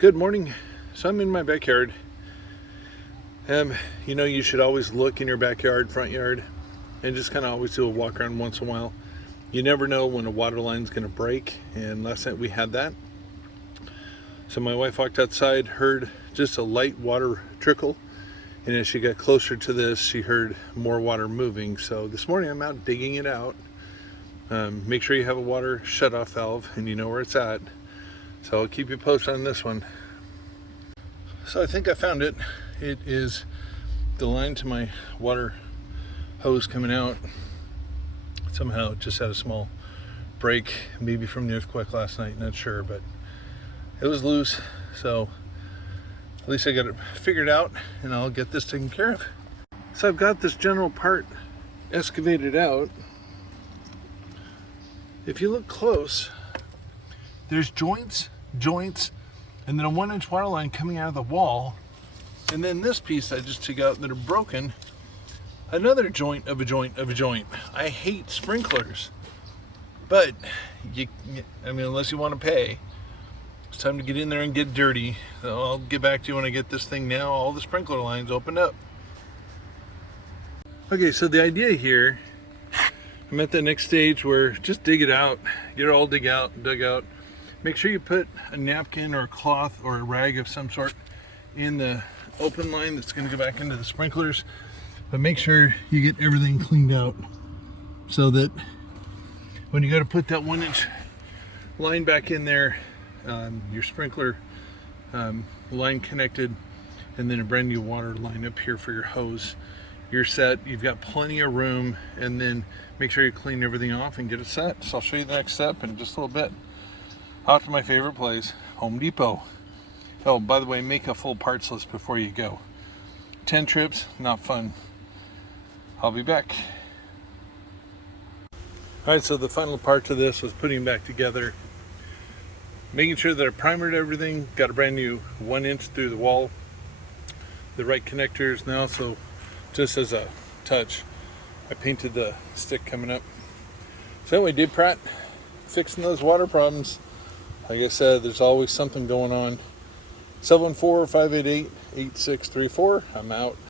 Good morning. So I'm in my backyard. You should always look in your backyard, front yard, and just kind of always do a walk around once in a while. You never know when a water line's going to break, and last night we had that. So my wife walked outside, heard just a light water trickle, and as she got closer to this, she heard more water moving. So this morning I'm out digging it out. Make sure you have a water shut-off valve and you know where it's at. So I'll keep you posted on this one. So I think I found it. It is the line to my water hose coming out. Somehow it just had a small break, maybe from the earthquake last night, not sure, but it was loose. So at least I got it figured out and I'll get this taken care of. So I've got this general part excavated out. If you look close, there's joints, and then a 1-inch water line coming out of the wall. And then this piece I just took out that are broken, another joint of a joint of a joint. I hate sprinklers, but unless you want to pay, it's time to get in there and get dirty. So I'll get back to you when I get this thing now. All the sprinkler lines opened up. Okay, so the idea here, I'm at the next stage where just dig it out, get it all dug out. Make sure you put a napkin or a cloth or a rag of some sort in the open line that's going to go back into the sprinklers. But make sure you get everything cleaned out so that when you got to put that 1-inch line back in there, your sprinkler line connected, and then a brand new water line up here for your hose, you're set. You've got plenty of room, and then make sure you clean everything off and get it set. So I'll show you the next step in just a little bit. Off to my favorite place, Home Depot. Oh, by the way, make a full parts list before you go. 10 trips, not fun. I'll be back. All right, so the final part to this was putting back together, making sure that I primered everything, got a brand new 1-inch through the wall, the right connectors. Now, so just as a touch, I painted the stick coming up. So anyway, Dave Pratt, fixing those water problems. Like I said, there's always something going on. 714-588-8634. I'm out.